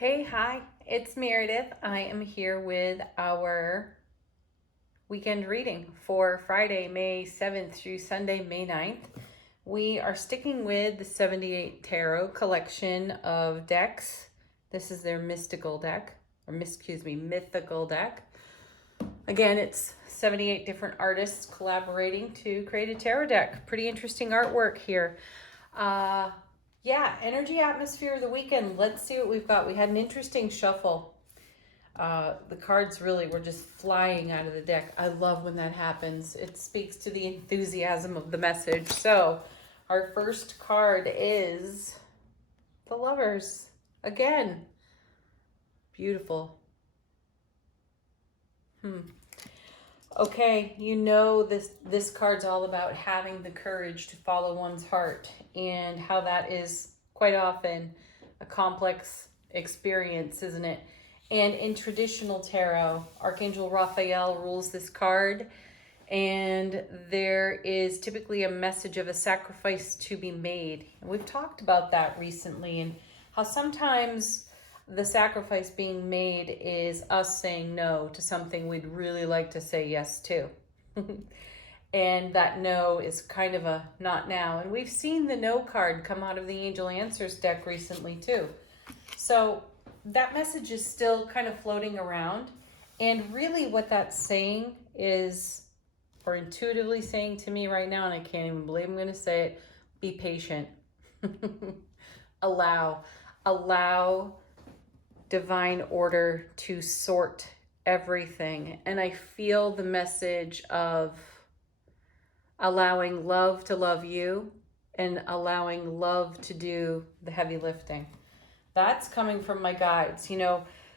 Hi, it's Meredith. I am here with our weekend reading for Friday, May 7th through Sunday, May 9th. We are sticking with the 78 Tarot collection of decks. This is their mythical deck. Again, it's 78 different artists collaborating to create a tarot deck. Pretty interesting artwork here. Energy atmosphere of the weekend. Let's see what we've got. We had an interesting shuffle. The cards really were just flying out of the deck. I love when that happens. It speaks to the enthusiasm of the message. So our first card is the Lovers. Again, beautiful. Okay, you know this card's all about having the courage to follow one's heart, and how that is quite often a complex experience, isn't it? And in traditional tarot, Archangel Raphael rules this card, and there is typically a message of a sacrifice to be made. And we've talked about that recently, and how sometimes the sacrifice being made is us saying no to something we'd really like to say yes to. And that no is kind of a not now. And we've seen the no card come out of the Angel Answers deck recently too. So that message is still kind of floating around. And really what that's saying is, or intuitively saying to me right now, and I can't even believe I'm going to say it, be patient. Allow divine order to sort everything. And I feel the message of allowing love to love you and allowing love to do the heavy lifting. That's coming from my guides.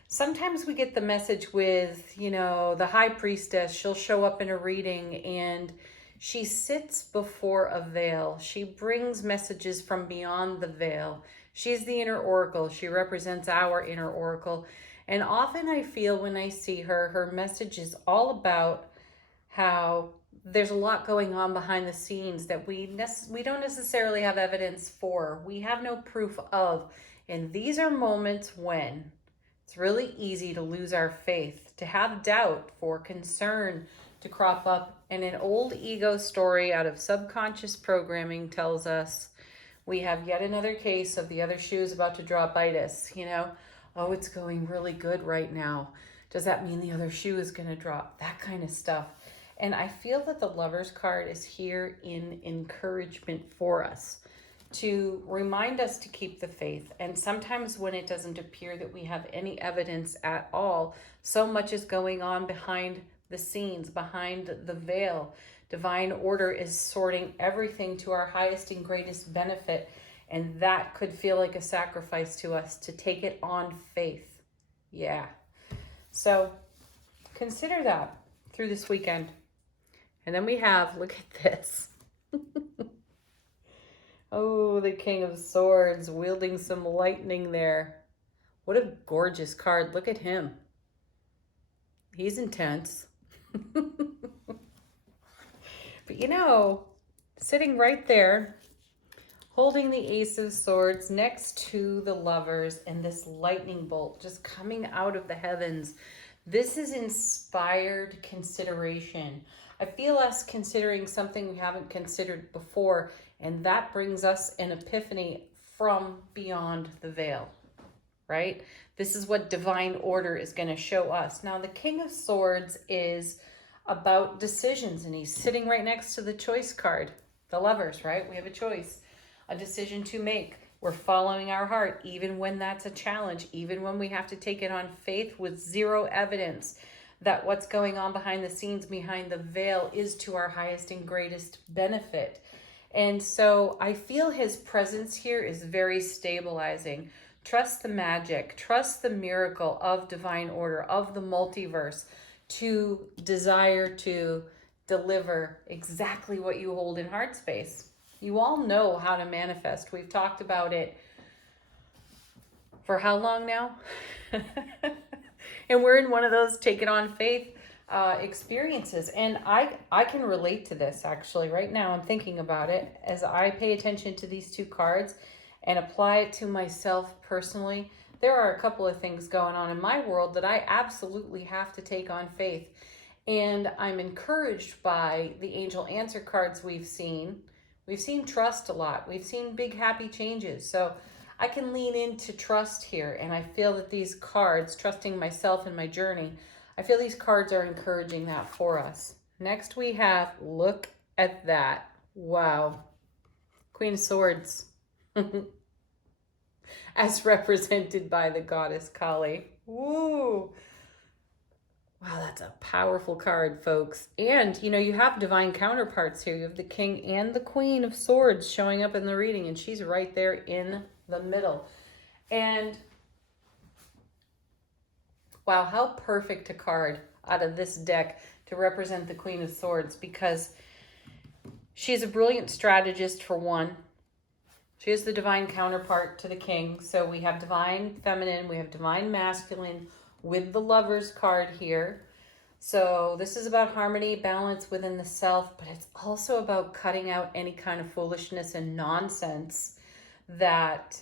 Sometimes we get the message with, the high priestess. She'll show up in a reading and she sits before a veil. She brings messages from beyond the veil. She's the inner oracle. She represents our inner oracle. And often I feel when I see her, her message is all about how there's a lot going on behind the scenes that we don't necessarily have evidence for. We have no proof of. And these are moments when it's really easy to lose our faith, to have doubt, for concern to crop up. And an old ego story out of subconscious programming tells us we have yet another case of the other shoe is about to drop itis. Oh, it's going really good right now. Does that mean the other shoe is going to drop? That kind of stuff. And I feel that the Lovers card is here in encouragement for us, to remind us to keep the faith. And sometimes when it doesn't appear that we have any evidence at all, so much is going on behind the scenes, behind the veil. Divine order is sorting everything to our highest and greatest benefit. And that could feel like a sacrifice to us to take it on faith. Yeah. So consider that through this weekend. And then we have, look at this. Oh, the King of Swords wielding some lightning there. What a gorgeous card. Look at him. He's intense. But sitting right there, holding the Ace of Swords next to the Lovers, and this lightning bolt just coming out of the heavens. This is inspired consideration. I feel us considering something we haven't considered before, and that brings us an epiphany from beyond the veil, right? This is what divine order is going to show us. Now, the King of Swords is about decisions, and he's sitting right next to the choice card, the Lovers, right? We have a choice, a decision to make. We're following our heart, even when that's a challenge, even when we have to take it on faith with zero evidence that what's going on behind the scenes, behind the veil, is to our highest and greatest benefit. And so I feel his presence here is very stabilizing. Trust the magic, trust the miracle of divine order, of the multiverse, to desire to deliver exactly what you hold in heart space. You all know how to manifest. We've talked about it for how long now? And we're in one of those take it on faith experiences. And I can relate to this actually. Right now I'm thinking about it as I pay attention to these two cards and apply it to myself personally. there are a couple of things going on in my world that I absolutely have to take on faith. And I'm encouraged by the angel answer cards we've seen. We've seen trust a lot. We've seen big happy changes. So I can lean into trust here. And I feel that these cards, trusting myself and my journey, I feel these cards are encouraging that for us. Next we have, look at that. Wow. Queen of Swords. As represented by the goddess Kali. Woo! Wow, that's a powerful card, folks. And, you know, you have divine counterparts here. You have the King and the Queen of Swords showing up in the reading, and she's right there in the middle. And, wow, how perfect a card out of this deck to represent the Queen of Swords, because she's a brilliant strategist, for one. She is the divine counterpart to the King. So we have divine feminine, we have divine masculine with the Lovers card here. So this is about harmony, balance within the self, but it's also about cutting out any kind of foolishness and nonsense that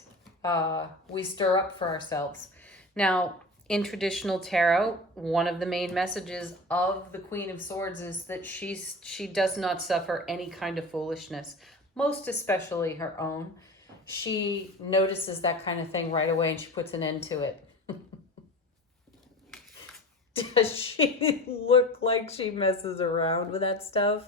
we stir up for ourselves. Now, in traditional tarot, one of the main messages of the Queen of Swords is that she does not suffer any kind of foolishness, most especially her own. She notices that kind of thing right away and she puts an end to it. Does she look like she messes around with that stuff?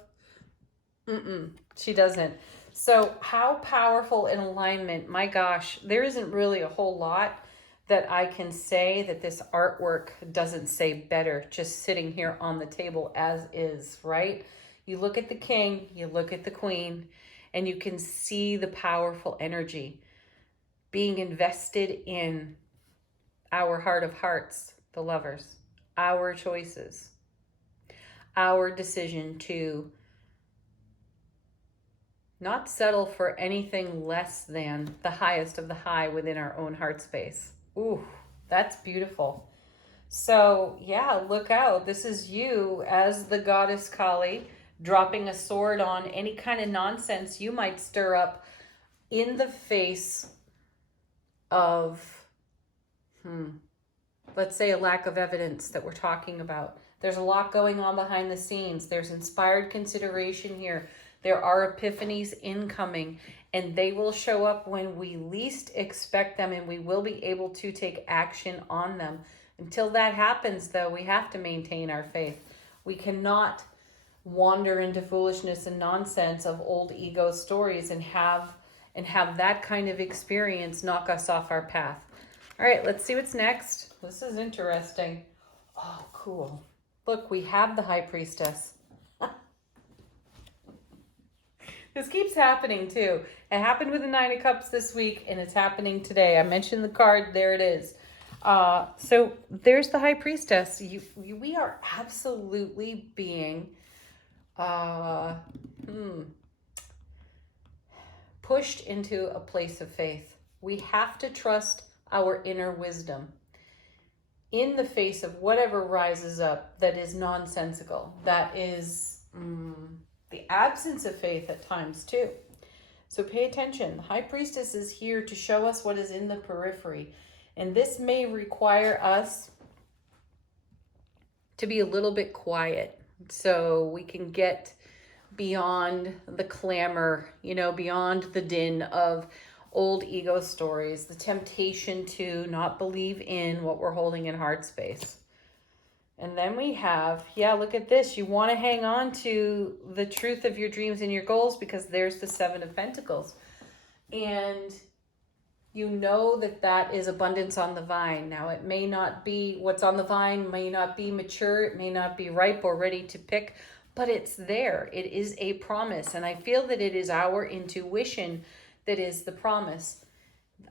She doesn't. So how powerful in alignment, my gosh, there isn't really a whole lot that I can say that this artwork doesn't say better, just sitting here on the table as is, right? You look at the King, you look at the Queen, and you can see the powerful energy being invested in our heart of hearts, the Lovers, our choices, our decision to not settle for anything less than the highest of the high within our own heart space. Ooh, that's beautiful. So yeah, look out. This is you as the goddess Kali, dropping a sword on any kind of nonsense you might stir up in the face of, let's say, a lack of evidence that we're talking about. There's a lot going on behind the scenes. There's inspired consideration here. There are epiphanies incoming, and they will show up when we least expect them, and we will be able to take action on them. Until that happens, though, we have to maintain our faith. We cannot wander into foolishness and nonsense of old ego stories and have that kind of experience knock us off our path. All right, let's see what's next. This is interesting. Oh, cool. Look, we have the High Priestess. This keeps happening too. It happened with the Nine of Cups this week, and it's happening today. I mentioned the card. There it is. So there's the High Priestess. We are absolutely being pushed into a place of faith. We have to trust our inner wisdom in the face of whatever rises up that is nonsensical, that is the absence of faith at times too. So pay attention. The High Priestess is here to show us what is in the periphery. And this may require us to be a little bit quiet so we can get beyond the clamor, beyond the din of old ego stories, the temptation to not believe in what we're holding in heart space. And then we have, look at this. You want to hang on to the truth of your dreams and your goals, because there's the Seven of Pentacles. And you know that is abundance on the vine. Now, it may not be, what's on the vine may not be mature, it may not be ripe or ready to pick, but it's there. It is a promise. And I feel that it is our intuition that is the promise.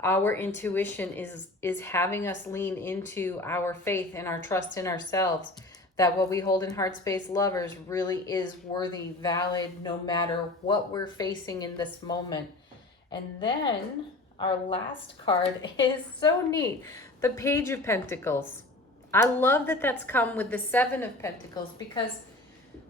Our intuition is having us lean into our faith and our trust in ourselves, that what we hold in heart space, Lovers, really is worthy, valid, no matter what we're facing in this moment. And then our last card is so neat. The Page of Pentacles. I love that that's come with the Seven of Pentacles, because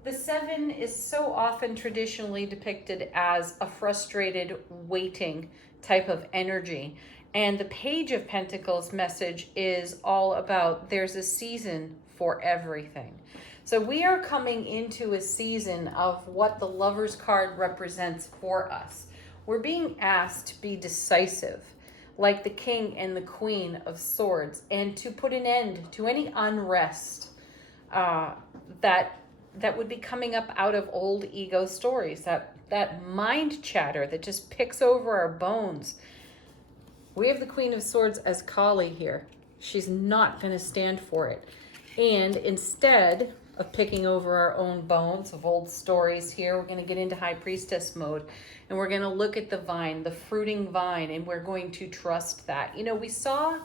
the Seven is so often traditionally depicted as a frustrated, waiting type of energy. And the Page of Pentacles message is all about there's a season for everything. So we are coming into a season of what the Lover's card represents for us. We're being asked to be decisive, like the King and the Queen of Swords, and to put an end to any unrest that would be coming up out of old ego stories, that mind chatter that just picks over our bones. We have the Queen of Swords as Kali here. She's not going to stand for it. And instead of picking over our own bones of old stories here, we're going to get into High Priestess mode. And we're going to look at the vine, the fruiting vine, and we're going to trust that. You know, we saw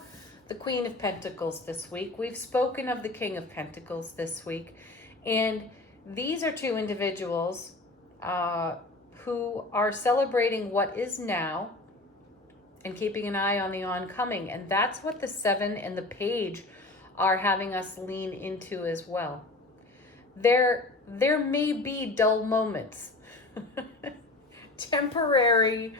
the Queen of Pentacles this week. We've spoken of the King of Pentacles this week. And these are two individuals who are celebrating what is now and keeping an eye on the oncoming. And that's what the Seven and the Page are having us lean into as well. There may be dull moments, temporary,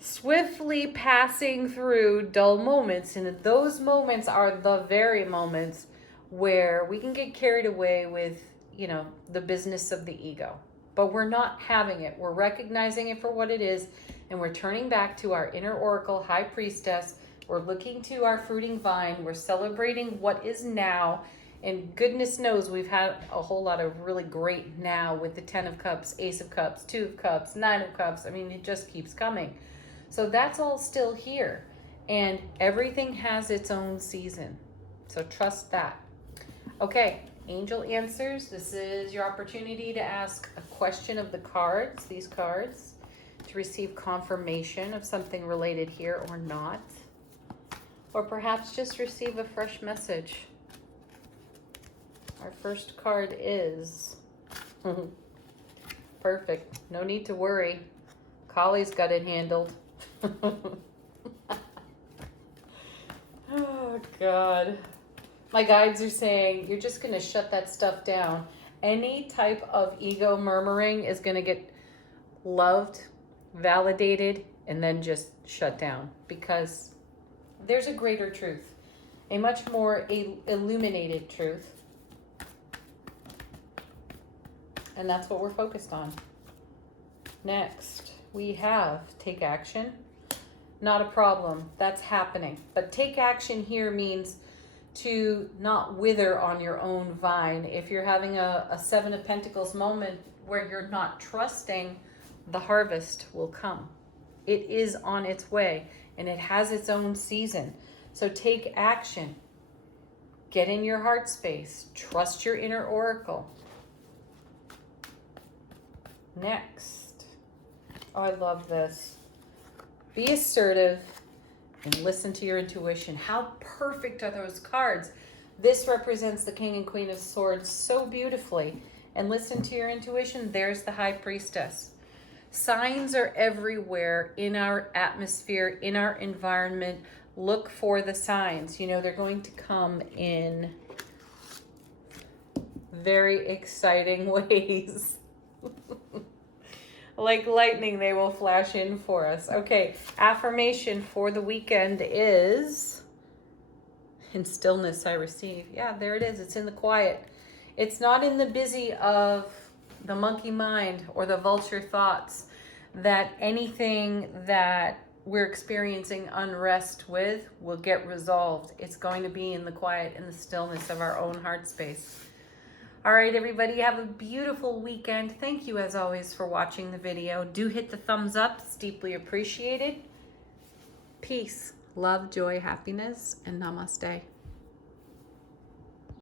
swiftly passing through dull moments. And those moments are the very moments where we can get carried away with, you know, the business of the ego. But we're not having it. We're recognizing it for what it is. And we're turning back to our inner oracle, High Priestess. We're looking to our fruiting vine. We're celebrating what is now. And goodness knows we've had a whole lot of really great now with the 10 of Cups, Ace of Cups, 2 of Cups, 9 of Cups. I mean, it just keeps coming. So that's all still here. And everything has its own season. So trust that. Okay, angel answers. This is your opportunity to ask a question of the cards, these cards, to receive confirmation of something related here or not. Or perhaps just receive a fresh message. Our first card is perfect. No need to worry. Kali's got it handled. Oh, God. My guides are saying, you're just going to shut that stuff down. Any type of ego murmuring is going to get loved, validated, and then just shut down. Because there's a greater truth. A much more illuminated truth. And that's what we're focused on. Next, we have take action. Not a problem. That's happening. But take action here means to not wither on your own vine. If you're having a Seven of Pentacles moment where you're not trusting, the harvest will come. It is on its way and it has its own season. So take action. Get in your heart space. Trust your inner oracle. Next. Oh, I love this. Be assertive and listen to your intuition. How perfect are those cards? This represents the King and Queen of Swords so beautifully. And listen to your intuition. There's the High Priestess. Signs are everywhere in our atmosphere, in our environment. Look for the signs. You know, they're going to come in very exciting ways. Like lightning, they will flash in for us. Okay, affirmation for the weekend is, in stillness I receive. Yeah, there it is. It's in the quiet. It's not in the busy of the monkey mind or the vulture thoughts that anything that we're experiencing unrest with will get resolved. It's going to be in the quiet and the stillness of our own heart space. All right, everybody, have a beautiful weekend. Thank you, as always, for watching the video. Do hit the thumbs up. It's deeply appreciated. Peace, love, joy, happiness, and namaste.